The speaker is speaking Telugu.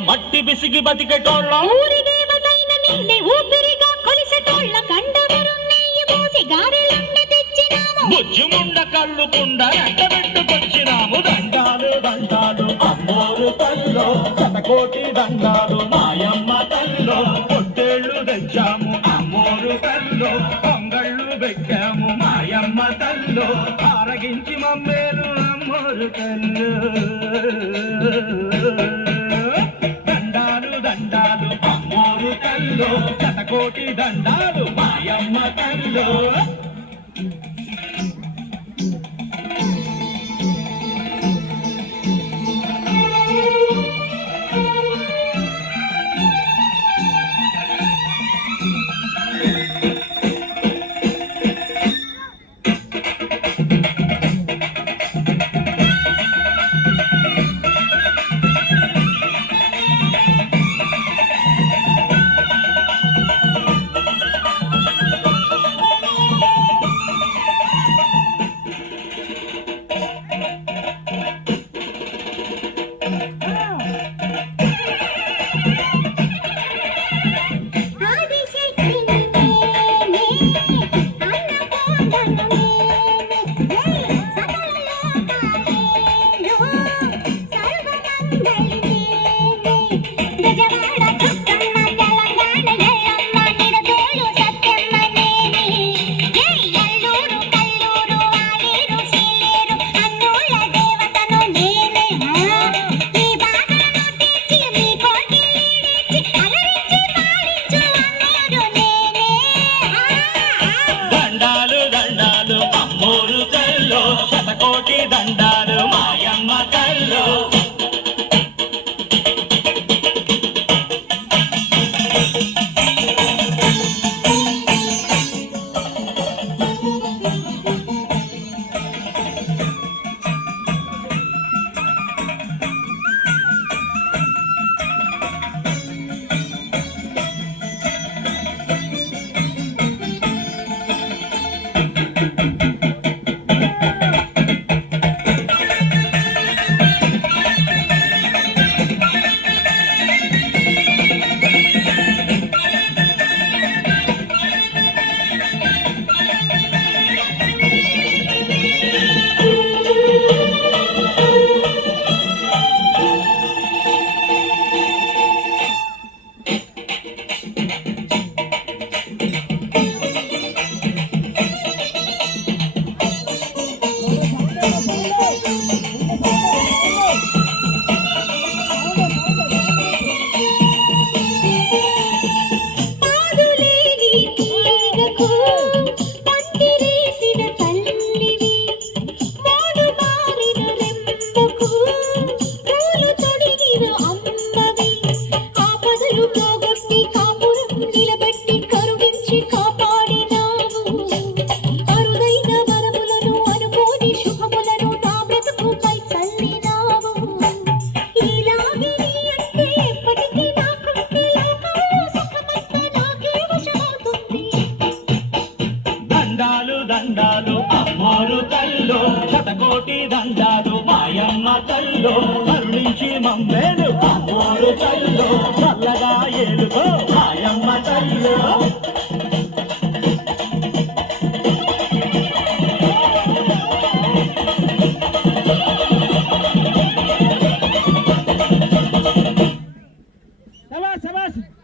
మట్టి బిసిగి బతికెటోళ్ళ ఊరి దేవతైన నిన్నే ఊపిరిగా కొలిసెటోళ్ళ కండవరం నెయ్యి పోసి గారెలండ తెచ్చినాము బుజ్జిముండ కళ్ళు కుండ ఎండబెట్టుకొచ్చినాము దండాలు దండాలు అమ్మోరు తల్లో శతకోటి దండాలు మాయమ్మ తల్లో పొట్టేళ్ళు తెచ్చాము అమ్మోరు తల్లో పొంగళ్ళు పెట్టాము మాయమ్మ తల్లో ఆరగించి మమ్మేలు అమ్మోరు తల్లు దండాలు దండాలు అమ్మోరు తల్లో శతకోటి దండాలు మాయమ్మ తల్లో శతకోటి దండాలు మాయమ్మ తల్లో దండాలు అమ్మోరు తల్లో శతకోటి దండాలు మాయమ్మ తల్లో కరుణించి మమ్మేలు అమ్మోరు తల్లో చల్లగా